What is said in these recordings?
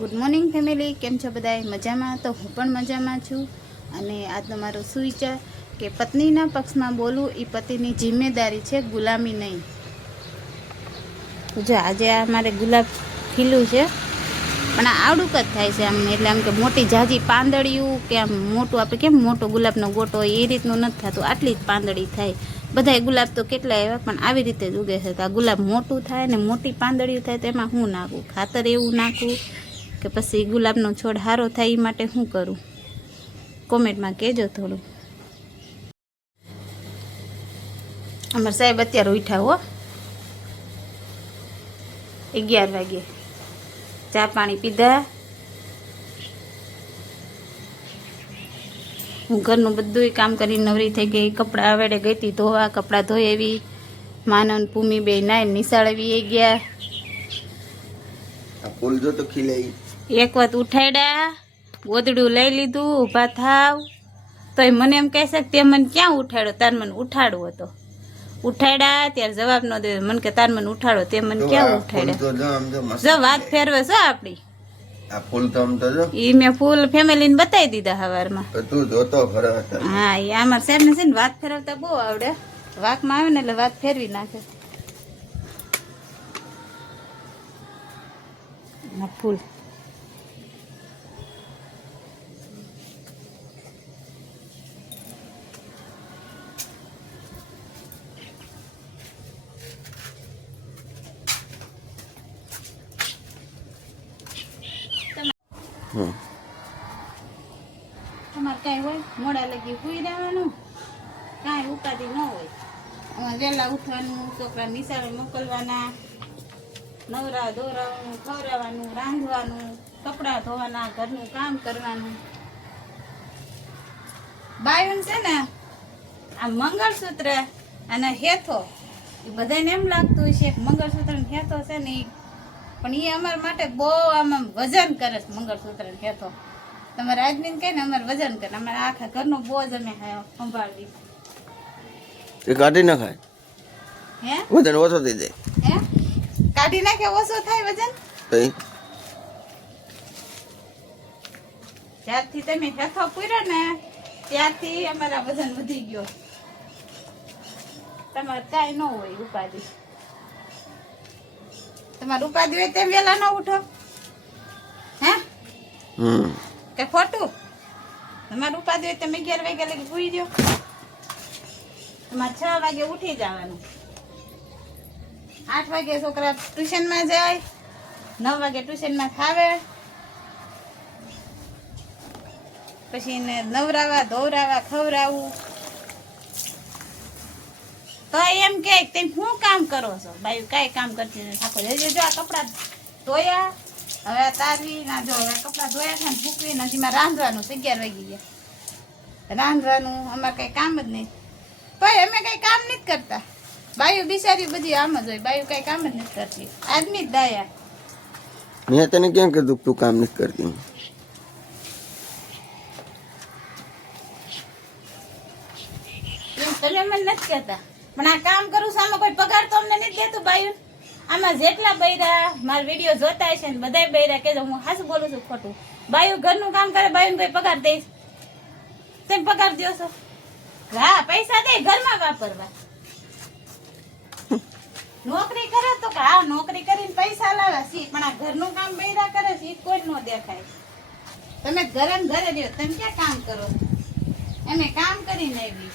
Good morning family, કેમ છો બધાય? મજામાં? તો હું પણ મજામાં છું. અને આજનો મારો સુવિચાર કે પત્નીના પક્ષમાં બોલવું એ પતિની જિમ્મેદારી છે, ગુલામી નહીં. જો આજે આ મારે ગુલાબ ખીલું છે, પણ આ આવડુંક જ થાય છે આમ, એટલે આમ કે મોટી જાજી પાંદડિયું કે આમ મોટું આપણે કેમ મોટો ગુલાબનો ગોટો હોય એ રીતનું નથી થતું, આટલી જ પાંદડી થાય. બધાય ગુલાબ તો કેટલા આવ્યા, પણ આવી રીતે જ ઉગે છે. તો આ ગુલાબ મોટું થાય ને મોટી પાંદડિયું થાય તો એમાં શું નાખવું? ખાતર એવું નાખવું કે પછી ગુલાબનો છોડ સારો થાય એ માટે શું કરું? કોમેન્ટમાં કહેજો થોડું. અમારા સાહેબ અત્યારે ઉઠ્યા હો, 11 વાગે. ચા પાણી પીધા. હું ઘરનું બધું કામ કરીને નવરી થઈ ગઈ. કપડાં આવેડે ગઈ હતી ધોવા, કપડાં ધોઈ આવી. માનવ ભૂમિ બે નાઈને નિશાળવી ગયા. ફૂલ જો તો ખીલાઈ. એક વખત ઉઠાડ્યા, ગોદડું લઈ લીધું, ઊભા થાવ તોય મને એમ કહે છે કે તે મને ક્યાં ઉઠાડ્યો? તાર મને ઉઠાડવો હતો. ઉઠાડ્યા ત્યારે જવાબ ન દે. મને કે તાર મને ઉઠાડો, તે મને ક્યાં ઉઠાડ્યા? જો વાત ફેરવે છે આપડી. આ ફૂલ તો આમ તો જો ઈ મેં ફૂલ ફેમિલીને બતાવી દીધા હવારમાં. તું જોતો ખરા. હા, એ અમારા સાહેબને છે ને વાત ફેરવતા બહુ આવડે. વાકમાં આવે ને એટલે વાત ફેરવી નાખે. ફૂલ તમારે કાંઈ હોય મોડા લગી સુઈ રહેવાનું, કાંઈ ઉપાધિ ન હોય. અમારે વહેલા ઉઠવાનું, છોકરા નિશાળે મોકલવાના, નવરા ધોરાવાનું, ખવડાવવાનું, રાંધવાનું, કપડાં ધોવાના, ઘરનું કામ કરવાનું. બાયુન છે ને આ મંગળસૂત્ર અને હેથો એ બધાને એમ લાગતું હોય છે કે મંગળસૂત્ર ને હેથો છે ને પણ એ અમારા માટે બહુ આમ વજન કરે છે. મંગળસૂત્ર ને હેથો તમારે આદમીને કહે ને અમારે વજન કરે. અમારે આખા ઘરનું બોજ અમે સંભાળવી. એ કાઢી નખાય, હે વજન ઓછો થઈ જાય. હે કાઢી નાખે ઓછો થાય વજન? જ્યારથી તમે હેથો પૂર્યો ને ત્યારથી અમારા વજન વધી ગયો. તમારે કાંઈ ન હોય ઉપાધિ. તમારે ઉપાધિ હોય તેમ વેલા ન ઉઠો? હે કે ખોટું? તમારે ઉપાધિ હોય તમે 11 વાગ્યા લગી સુઈ જાઓ. તમારે 6 વાગે ઉઠી જવાનું. 8 વાગે છોકરા ટ્યુશનમાં જાય, 9 વાગે ટ્યુશનમાં થાવે, પછી એને નવરાવા, ધોવરાવા, ખવડાવવું. તો એમ કે તમે શું કામ કરો છો? બાયું કાંઈ કામ કરતી નથી. આખો જો આ કપડાં ધોયા, હવે તારવી ના, જો હવે કપડાં ધોયા છે ને સૂકવીને હજીમાં રાંધવાનું. 11 વાગી ગયા. રાંધવાનું અમારે કંઈ કામ જ નહીં. ભાઈ અમે કંઈ કામ નથી કરતા. બાયું બિચારી બધી આમ જ હોય. બાયું કંઈ કામ જ નથી કરતી. આદમી જ દાયા. મેં તને ક્યાં કીધું તું કામ નથી કરતી? તમે મને નથી કહેતા, પણ આ કામ કરું છું આમાં કોઈ પગાર તો અમને નથી દેતું. બાયું આમાં જેટલા બૈરા મારા વિડીયો જોતા છે ને બધા બૈરા કહેજો હું હાસું બોલું છું ખોટું? બાયું ઘરનું કામ કરે, બાયું કોઈ પગાર દઈશ? તેમ પગાર દો છો? હા, પૈસા દે ઘરમાં વાપરવા. નોકરી કરે તો કે હા નોકરી કરીને પૈસા લાવે છે, પણ આ ઘરનું કામ બૈરા કરે છે એ કોઈ ન દેખાય. તમે ઘરે ને ઘરે રહ્યો, તમે ક્યાં કામ કરો? અમે કામ કરીને આવી.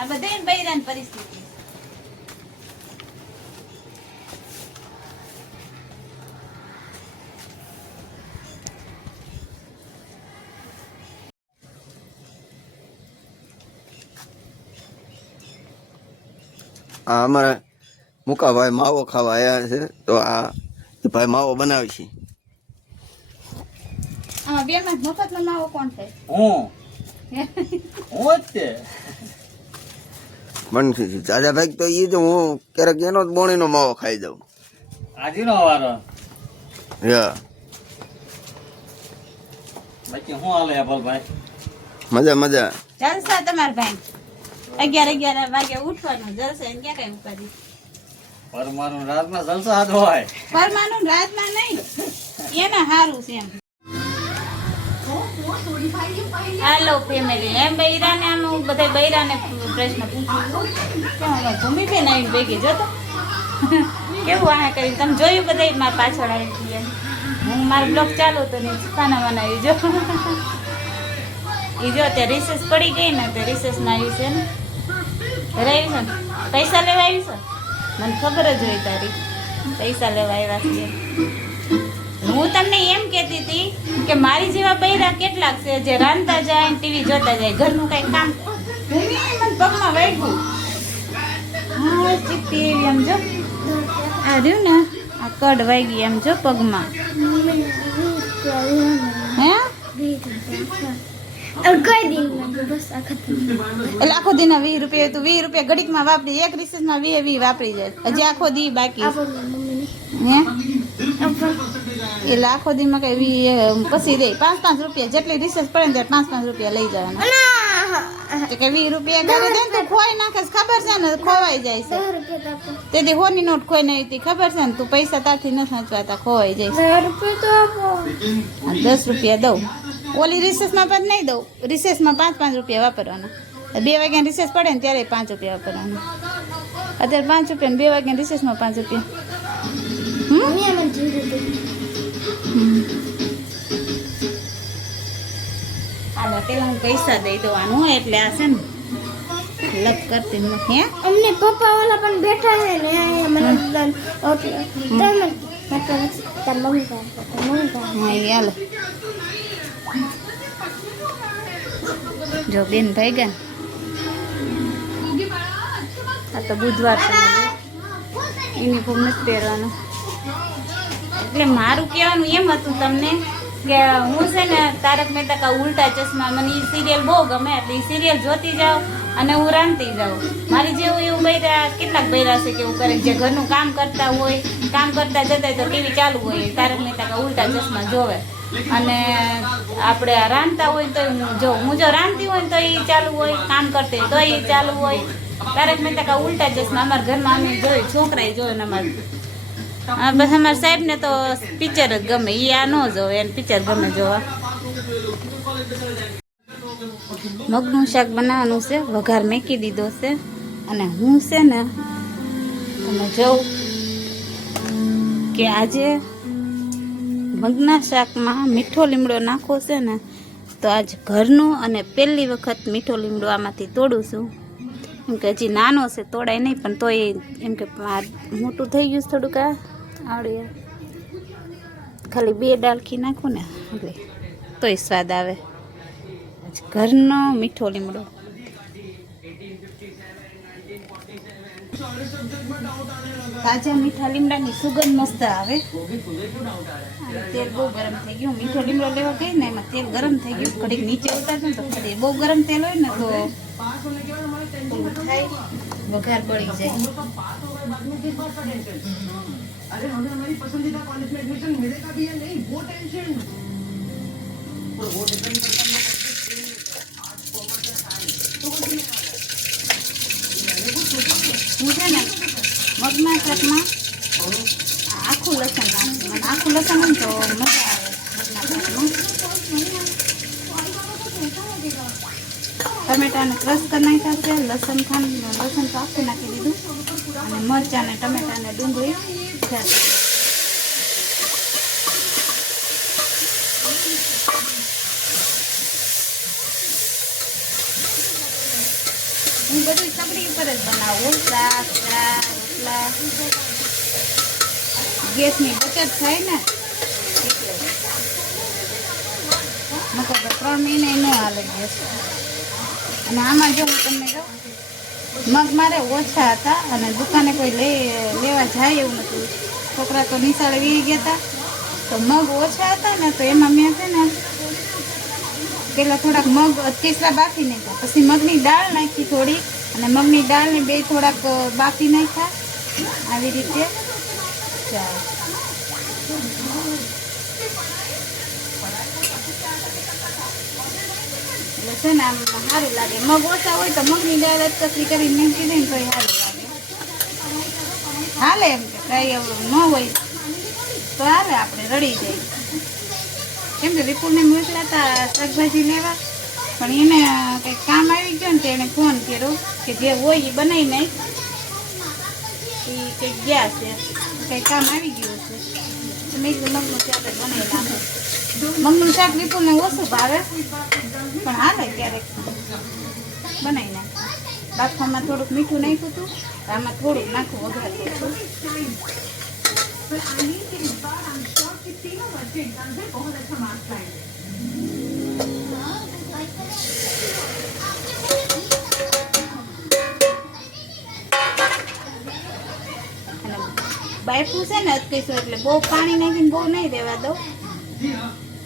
આ બધે બૈરાની પરિસ્થિતિ. આ અમારા મુકાભાઈ માવો ખાવા આવ્યા છે, તો આ ભાઈ માવો બનાવે છે. આમાં બે માં મફતનો માવો કોણ થાય? પણ દાદા ભાઈ તો એ જ હું ક્યારેક એનો જ બોણીનો માવો ખાઈ જાઉં. આજનો વારો યા બાકી શું હાલે અભલભાઈ? મજા મજા. જલસા તમાર ભાઈ. 11 વાગે ઉઠવાનું જલસા એને ક્યાં કઈ ઉપાડી. પરમાનું રાતના જલસા જ હોય. પરમાનું રાતના નહીં, એને સારું છે એમ. હાલો ફેમિલી એમ બૈરાને આમ બધા બૈરાને પ્રશ્ન પૂછું કેમ હવે ભૂમિબેન આવીને ભેગી જો તો કેવું આ કરી તમે જોયું બધા મારા પાછળ આવી છીએ હું મારો બ્લોગ ચાલુ તો ને ખાના બનાવી જો એ જો ત્યાં રિસેસ પડી ગઈ ને તો રિસેસમાં આવી છે ને ઘરે આવી છે ને પૈસા લેવા આવી છે મને ખબર જ હોય તારી પૈસા લેવા આવ્યા છીએ. હું તમને એમ કહેતી હતી કે મારી જેવા બૈરા કેટલાક છે જે રાંધતા જાય ટીવી જોતા જાય ઘરનું કઈ કામ મને પગમાં વાગ્યું હા ચીપટી એવી એમ જો આ રહ્યું ને આ કડ વાગી એમ જો પગમાં હે એટલે આખો દી ના 20 રૂપિયા તું 20 રૂપિયા ઘડીકમાં વાપરી એક રિસેસમાં 20 વાપરી જાય હજી આખો દી બાકી હે એટલે આખો દીમાં કઈ પછી દે 5-5 રૂપિયા જેટલી રિસેસ પડે ને ત્યારે 5-5 રૂપિયા લઈ જવાના કે 20 રૂપિયા કરે દે તું ખોઈ નાખે ખબર છે ને ખોવાઈ જાય છે તેથી હોની નોટ ખોઈ નહીં હતી ખબર છે ને તું પૈસા તારથી ન સાચવાતા ખોવાઈ જાય છે 10 રૂપિયા દઉં ઓલી રિસેસમાં પણ નહીં દઉં રિસેસમાં 5-5 રૂપિયા વાપરવાના 2 વાગ્યા રિસેસ પડે ને ત્યારે 5 રૂપિયા વાપરવાના અત્યારે 5 રૂપિયા 2 વાગ્યા રિસેસમાં 5 રૂપિયા હાલો પેલા હું પૈસા દઈ દેવાનું એટલે આ છે ને લપ કરતી હે અમને પપ્પા વાળા પણ બેઠા છે ને મને હા હાલો જો બેન ભાઈ ગયા આ તો બુધવાર છે યુનિફોર્મ નથી પહેરવાનો એટલે મારું કહેવાનું એમ હતું તમને કે હું છે ને તારક મહેતા કા ઉલ્ટા ચશ્મા મને એ સિરિયલ બહુ ગમે એટલે એ સિરિયલ જોતી જાઉં અને હું રાંધતી જાઉં મારી જેવું એવું બૈરા કેટલાક બૈરા છે કે એવું કરે જે ઘરનું કામ કરતા હોય કામ કરતા જતા હોય તો ટીવી ચાલુ હોય તારક મહેતા કા ઉલ્ટા ચશ્મા જોવે અને આપણે રાંધતા હોય તો હું જો રાંધતી હોય તો એ ચાલુ હોય કામ કરતી હોય તો એ ચાલુ હોય તારક મહેતા કા ઉલ્ટા ચશ્મા અમારા ઘરમાં અમે જોઈ છોકરાએ જોયો ને અમારે બસ અમારા સાહેબને તો પિક્ચર જ ગમે એ આ ન જોવે એને પિક્ચર ગમે જોવા. મગનું શાક બનાવવાનું છે વઘાર મેકી દીધો છે અને હું છે ને તમે જોઉં કે આજે મગના શાકમાં મીઠો લીમડો નાખવો છે ને તો આજ ઘરનો અને પહેલી વખત મીઠો લીમડો આમાંથી તોડું છું એમ કે હજી નાનો છે તોડાય નહીં પણ તોય એમ કે મોટું થઈ ગયું થોડુંક આવડે ખાલી 2 ડાલખી નાખું ને એટલે તોય સ્વાદ આવે ઘરનો મીઠો લીમડો તાજા મીઠા લીમડાની સુગંધ મસ્ત આવે તેલ બહુ ગરમ થઈ ગયું મીઠો લીમડો લેવા ગઈ ને એમાં તેલ ગરમ થઈ ગયું ઘડીક નીચે ઉતારજો ને તો ફરી બહુ ગરમ તેલ હોય ને તો વઘાર બળી જાય હું છે ને મગના શાકમાં આખું લસણ નાખું મને આખું લસણ હોય તો મજા આવે મગના શાકમાં ટમેટાને ક્રશ કરી નાખ્યા છે લસણ તો આખું નાખી દીધું અને મરચાં ને ટમેટાને ડુંગળી હું બધું ચપડી ઉપર જ બનાવું શાક રોટલા ગેસની બચત થાય ને નકર તો 3 મહિને ન હાલે ગેસ. અને આમાં જો હું તમને કહું મગ મારે ઓછા હતા અને દુકાને કોઈ લેવા જાય એવું નતું છોકરા તો નિશાળે વી ગયા હતા તો મગ ઓછા હતા ને તો એમાં મેં છે ને પેલા થોડાક મગ કેસરા બાફી નાખ્યા પછી મગની દાળ નાખી થોડી અને મગની દાળને 2 થોડાક બાફી નાખ્યા આવી રીતે ચાલ એટલે છે ને આમ સારું લાગે મગ ઓછા હોય તો મગની દાળ કચરી કરીને નાખી દે ને તો સારું લાગે હાલે એમ કે કઈ ન હોય તો હાલે આપણે રડી જાય કેમ કે વિપુલને મોકલા હતા શાકભાજી લેવા, પણ એને કંઈક કામ આવી ગયું ને તો એને ફોન કર્યો કે જે હોય એ બનાવી નાખ, એ કંઈક ગયા છે, કંઈક કામ આવી ગયું છે. તો મેં કીધું મગનું શાક જ બનાવી નાખે. મગનું શાક વિપુલને ઓછું ભાવે, પણ હાલે ક્યારેક બનાવી નાખે. બાફામાં થોડુંક મીઠું નાખ્યું હતું, આમાં થોડુંક નાખું વઘાર હતું. બાયફું છે ને અત્કીશું એટલે બહુ પાણી નાખીને બહુ નહીં રહેવા દઉં,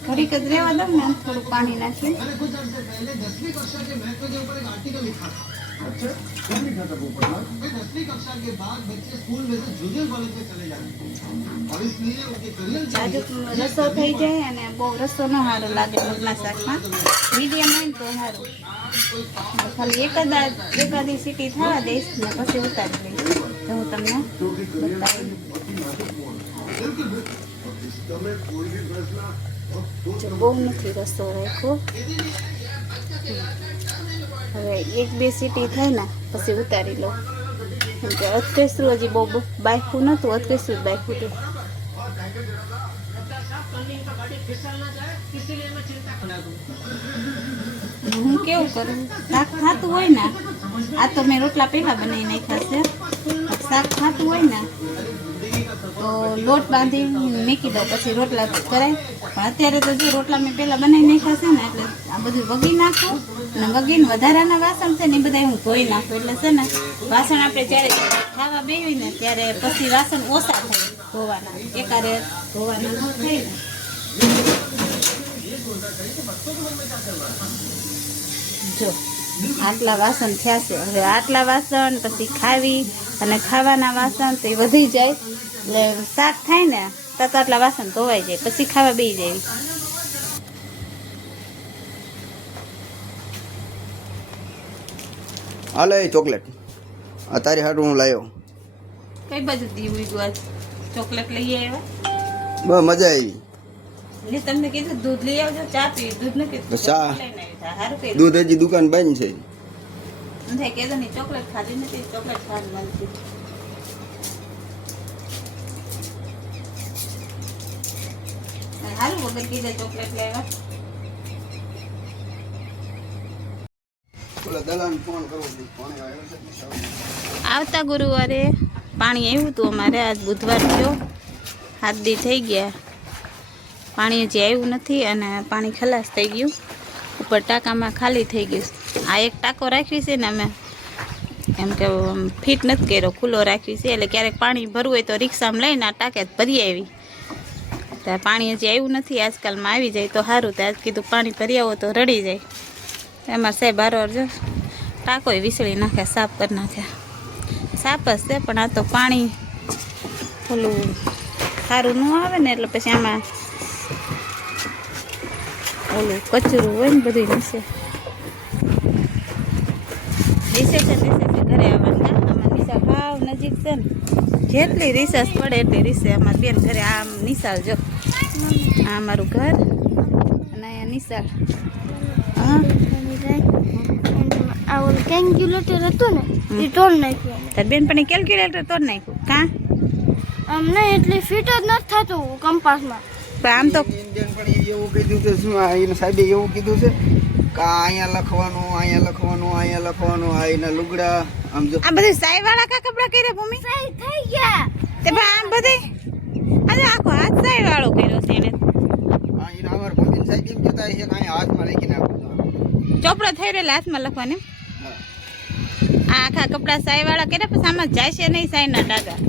ઘડીક જ રહેવા દઉં ને થોડું પાણી નાખીને. જાજુ રસો થઈ જાય અને બહુ રસો ન સારો લાગે મગના શાકમાં, મીડિયમ હોય ને તો સારું. ખાલી એકાદી સીટી થવા દઈશ ને પછી ઉતારી દઈશ, તો હું તમને બતાવી. બહુ નથી રસો રાખ્યો. હવે 1-2 સીટી થાય ને પછી ઉતારી લઉં, કેમ કે અધકેસરું હજી બહુ બાયફું નહોતું, અધકેસરું બાયફું હતું. હું કેવું કરું, શાક ખાતું હોય ને, આ તો મેં રોટલા પહેલાં બનાવી નાખ્યા છે. શાક ખાતું હોય ને તો લોટ બાંધી મૂકી દઉં, પછી રોટલા કરાય. પણ અત્યારે તો જો રોટલા મેં પહેલાં બનાવી નાખ્યા છે ને, એટલે આ બધું વગી નાખું અને વગીને વધારાના વાસણ છે ને એ બધા હું ધોઈ નાખું. એટલે છે ને વાસણ આપણે જ્યારે ખાવા બેસી ને ત્યારે પછી વાસણ ઓછા થાય ધોવાના, એકારે ધોવાના ન થાય ને. જો આટલા વાસણ થયા છે. હવે આટલા વાસણ પછી ખાવી અને ખાવાના વાસણ તો એ વધી જાય, એટલે શાક થાય ને તો આટલા વાસણ ધોવાઈ જાય, પછી ખાવા બેસી જાય. હાલે એ ચોકલેટ આ તારી હાટું હું લાવ્યો. કઈ બાજુ દીવું આજ ચોકલેટ લઈ આવ્યા? બસ મજા આવી. ને તમને કીધું દૂધ લઈ આવજો, ચા પી. દૂધ નથી તો ચા સારું કઈ દૂધ હજી દુકાન બંધ છે. નથી કીધું ની ચોકલેટ ખાધી નથી, ચોકલેટ ખાવાનું મન થયું. સારું વગર કીધે ચોકલેટ લેવા. આવતા ગુરુવારે પાણી આવ્યું હતું અમારે, આજ બુધવાર થયો, 7 દી થઈ ગયા. પાણી હજી આવ્યું નથી અને પાણી ખલાસ થઈ ગયું, ઉપર ટાંકામાં ખાલી થઈ ગયું. આ એક ટાંકો રાખવી છે ને અમે એમ કે ફિટ નથી કર્યો, ખુલ્લો રાખવી છે, એટલે ક્યારેક પાણી ભરવું હોય તો રિક્ષામાં લઈને આ ટાંકે ભરી આવી. ત્યાં પાણી હજી આવ્યું નથી, આજકાલમાં આવી જાય તો સારું. ત્યાં કીધું પાણી ભરી આવો તો રડી જાય. અમારા સાહેબ બારોર જો ટાંકોય વિસળી નાખ્યા, સાફ કરી નાખ્યા. સાફ જ છે પણ આ તો પાણી ઓલું સારું ન આવે ને એટલે પછી આમાં ઓલું કચરું હોય ને બધું નીચે છે ઘરે આવવાનું. આમાં નિશા ભાવ નજીક છે ને, જેટલી રિસર્ચ પડે એટલી રીસે અમારી બેન ઘરે. આમ નિશાળ જો, આ અમારું ઘર અને અહીંયા નિશાળ. હા આ ઓલું કેલ્ક્યુલેટર હતું ને એ તોડ નાખ્યું. તાર બેન પણ કેલ્ક્યુલેટર તોડ નાખ્યું કાં? આમ નહીં એટલે ફિટ જ નથી થતું કંપાસમાં. પણ આમ તો એવું કીધું છે, શું એના સાહેબે એવું કીધું છે કે અહીંયા લખવાનું, અહીંયા લખવાનું, અહીંયા લખવાનું, આ એના લુગડા આમ જો. આ બધું સાઈવાળા કા કપડા કર્યા ભૂમિ? સહી થઈ ગયા તે પણ આમ બધે આજે આખો હાથ સાઈવાળો કર્યો છે એને. હા એના અમારા ભૂમિન સાહેબ એમ કહેતા છે કે અહીંયા હાથમાં લખી નાખો. ચોપડો થઈ રહેલા હાથમાં લખવાને. આ આખા કપડા સાઈવાળા કર્યા પછી આમાં જાય છે નહીં સાઈના ડાગા.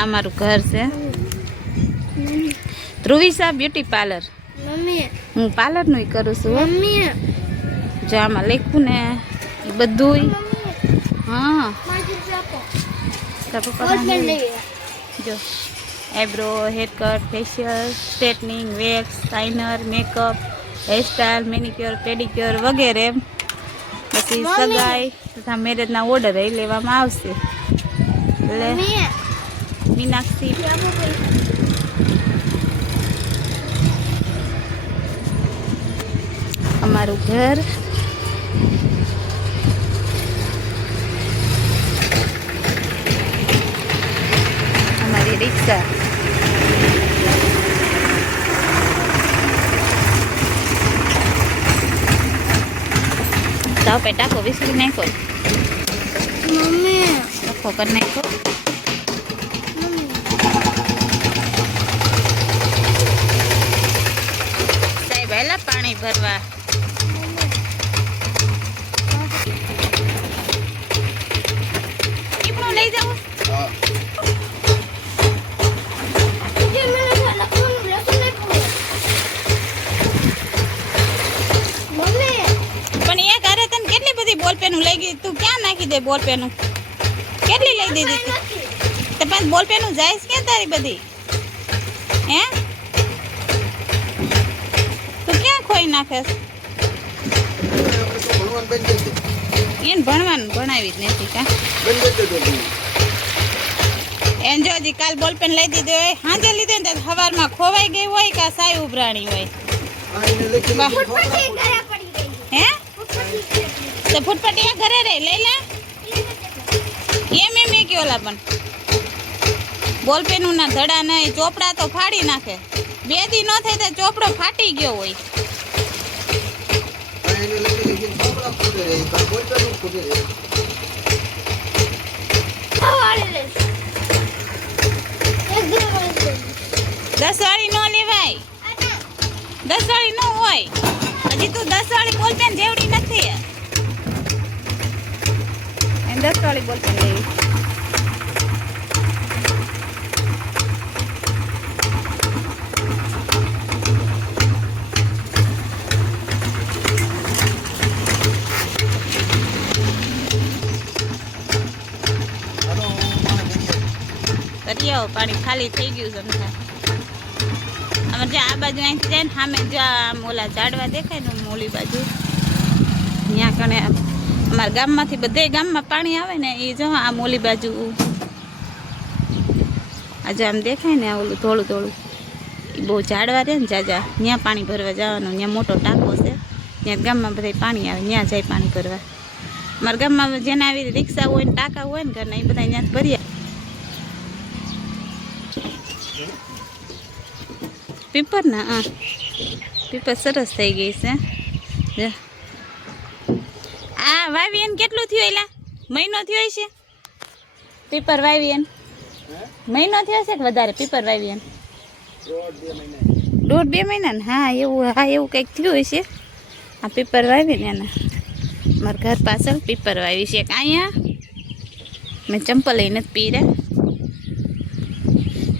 આ મારું ઘર છે, ધ્રુવિસા બ્યુટી પાર્લર. મમ્મી હું પાર્લરનું કરું છું. મમ્મી જો આમાં લખ્યું ને એ બધું. હા તારા પપ્પા જો eyebrow, haircut, facial, straightening, wax, shiner, makeup, hairstyle, manicure, pedicure વગેરે. પછી સગાઈ તથા મેરેજના ઓર્ડર એ લેવામાં આવશે. એટલે મીનાક્ષી અમારું ઘર. અમારી રિક્ષા. તાવ પે ટાકો વિસરી નાખો, મમ્મી લખો કરી નાખો. સાહેબ હેલા પાણી ભરવા. ટીપણું લઈ જાવ. હા જે મને લખવાનું લેસન નહીં પૂરું. મમ્મી પણ એ ઘરે તને કેટલી બધી બોલપેનું લઈ ગઈ, તું ક્યાં નાખી દે બોલપેનું? કેટલી લઈ દીધી તું? તો પણ બોલપેનું જાય છે ક્યાં તારી બધી? હે તું ક્યાં ખોઈ નાખેસ? ભણવાનું બંધ કરી દે. એને ભણવાનું ભણાવી જ નથી કા? બંધ કરી દે તો એન જો હજી કાલ બોલપેન લઈ દીધી હોય, હાજે લીધી ને તો સવારમાં ખોવાઈ ગઈ હોય કે સાય ઉભરાણી હોય. આ એને લખી વાહ. દીધું. પછી ઘરે પડી ગઈ. હે પછી તો ફૂટપટિયા ઘરે રહી લઈ લે. એમ કે ઓલા પણ બોલપેનું ના ધડા નહીં, ચોપડા તો ફાડી નાખે. બે દી નો થાય તો ચોપડો ફાટી ગયો હોય. આ એને લખી દીધું. છોકરા ફૂટે રહે, કાં બોલપેનું ફૂટે રહે. ખાવાડી લેસ. એક દિવસ 10 વાળી નો લેવાય, 10 વાળી નો હોય. હજી તું 10 વાળી બોલપેન જેવડી નથી. એમ 10 વાળી બોલપેન લેવી. હાલો, મને કરીએ. કરી આવો, પાણી ખાલી થઈ ગયું સમજા. અમારે જો આ બાજુ અહીંથી જાય ને સામે જો આમ ઓલા ઝાડવા દેખાય ને ઓલી બાજુ ત્યાં કણે અમારા ગામમાંથી બધે ગામમાં પાણી આવે ને એ જો આમ ઓલી બાજુ આજે આમ દેખાય ને આ ઓલું થોડું થોડું એ બહુ ઝાડવા રહે ને જાજા, ત્યાં પાણી ભરવા જવાનું. ત્યાં મોટો ટાંકો છે, ત્યાં ગામમાં બધા પાણી આવે, ત્યાં જાય પાણી ભરવા. અમારા ગામમાં જેને આવી રિક્ષા હોય ને ટાંકા હોય ને ઘરના એ બધા ત્યાં ભરીએ. પીપર ના હા પીપર સરસ થઈ ગઈ છે. જો. આ વાવીએન કેટલું થયું એલા? મહિનો થયો છે પીપર વાવીએન? મહિનો થયો છે કે વધારે પીપર વાવીએન? 1.5-2 મહિના ને? હા એવું કંઈક થયું હશે. આ પીપર વાવીને એને મારા ઘર પાછળ પીપર વાવી છે. અહીંયા મેં ચંપલ એ નથી પહેર્યા.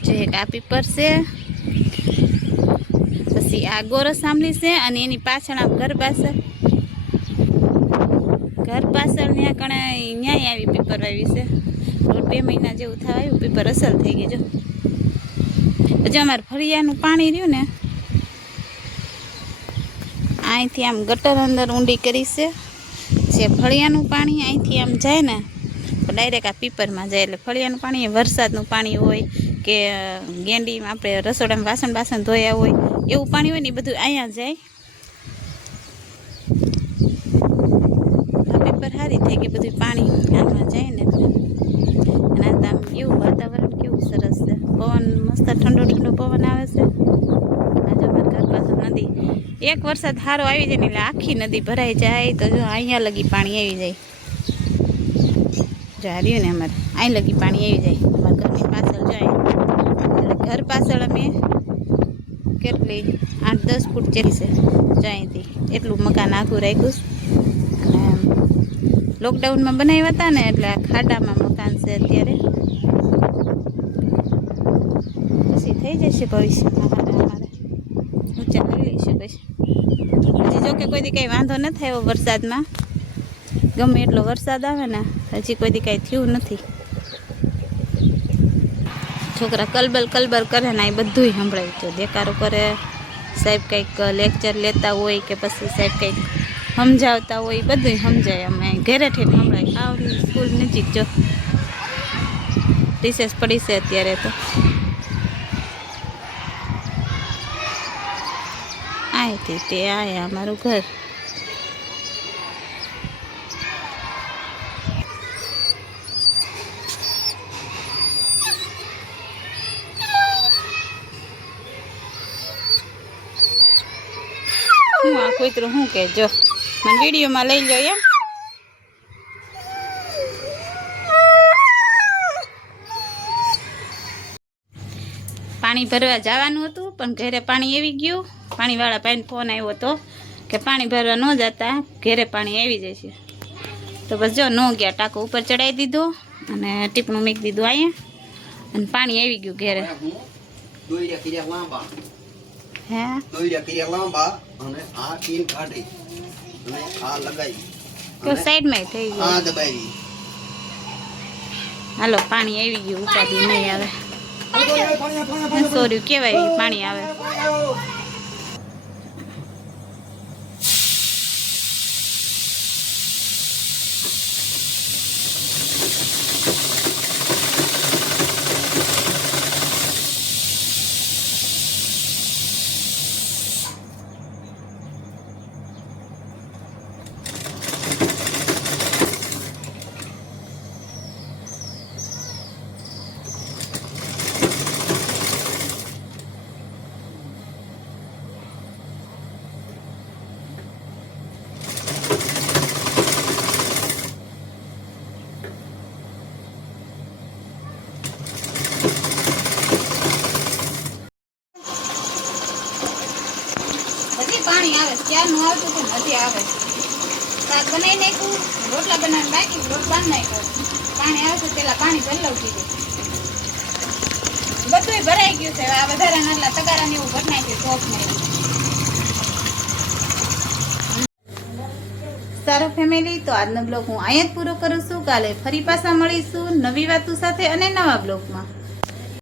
જો એક આ પીપર છે, પછી આ ગોરસ આંબલી છે, અને એની પાછળ આમ ઘર પાછળ ત્યાં કણે ન્યાય આવી પીપર વાવી છે. 1.5 મહિના જેવું થવા આવ્યું, પીપર અસલ થઈ ગઈ. જો અમારે ફળિયાનું પાણી રહ્યું ને અહીંથી આમ ગટર અંદર ઊંડી કરી છે. જે ફળિયાનું પાણી અહીંથી આમ જાય ને તો ડાયરેક્ટ આ પીપરમાં જાય. એટલે ફળિયાનું પાણી એ વરસાદનું પાણી હોય કે ગેંડીમાં આપણે રસોડામાં વાસણ ધોયા હોય એવું પાણી હોય ને એ બધું અહીંયા જાય. આ પીપર સારી થઈ ગઈ, બધું પાણી આમાં જાય ને. અને આમ એવું વાતાવરણ કેવું સરસ છે, પવન મસ્ત ઠંડો ઠંડો પવન આવે છે. આજે અમારા ઘર પાસે નદી, એક વરસાદ સારો આવી જાય ને એટલે આખી નદી ભરાઈ જાય. તો જો અહીંયા લગી પાણી આવી જાય. જો હાર્યું ને અમારે અહીં લગી પાણી આવી જાય અમારા ઘરની પાછળ જાય. એટલે ઘર પાછળ અમે કેટલી 8-10 ફૂટ જેટલી છે જો અહીંથી એટલું મકાન આખું રાખ્યું. અને લોકડાઉનમાં બનાવ્યા હતા ને એટલે આ ખાડામાં મકાન છે અત્યારે. પછી થઈ જશે ભવિષ્યમાં અમારે ઊંચા લઈ લઈશું. પછી હજી જો કે કોઈ દી કંઈ વાંધો ન થાય એવો વરસાદમાં. ગમે એટલો વરસાદ આવે ને હજી કોઈ દી કાંઈ થયું નથી. છોકરા કલબલ કરે ને એ બધુંય સંભળાય. તો દેકારો કરે, સાહેબ કંઈક લેક્ચર લેતા હોય કે પછી સાહેબ કંઈક સમજાવતા હોય એ બધુંય સમજાય. અમે ઘરેથી સંભળાય. આવની સ્કૂલ નજીક જો રિસેસ પડી છે અત્યારે. તો અહીંથી તે આયા અમારું ઘર. કૂતરું શું કે જો મને વિડીયોમાં લઈ લો એમ. પાણી ભરવા જવાનું હતું પણ ઘરે પાણી આવી ગયું. પાણીવાળા ભાઈને ફોન આવ્યો હતો કે પાણી ભરવા ન જતા, ઘરે પાણી આવી જશે. તો બસ જો ન ગયા, ટાંકો ઉપર ચડાવી દીધો અને ટીપણું મૂકી દીધું અહીંયા અને પાણી આવી ગયું ઘરે. દોઈડા કર્યા લાંબા, હે દોઈડા કર્યા લાંબા અને આ ટીન કાઢી અને આ લગાવી તો સાઈડમાં થઈ ગયું. આ દબાવી. હાલો પાણી આવી ગયું, ઉપાધિ નહીં આવે. સોર્યું કેવાય પાણી આવે. પાણી આવે ક્યારનું આવતું હતું ને હજી આવે. શાક બનાવી નાખ્યું, રોટલા બનાવીને બાકી રોટ બાંધી નાખ્યો. પાણી આવશે પેલા પાણી ભરલાવતી ગયું, બધું ભરાઈ ગયું છે. આ વધારાના એટલા તગારા ને એવું ભરી નાખ્યું ચોક ને. સારું ફેમિલી, તો આજનો બ્લોગ હું અહીંયા જ પૂરો કરું છું. કાલે ફરી પાછા મળીશું નવી વાતો સાથે અને નવા બ્લોગમાં.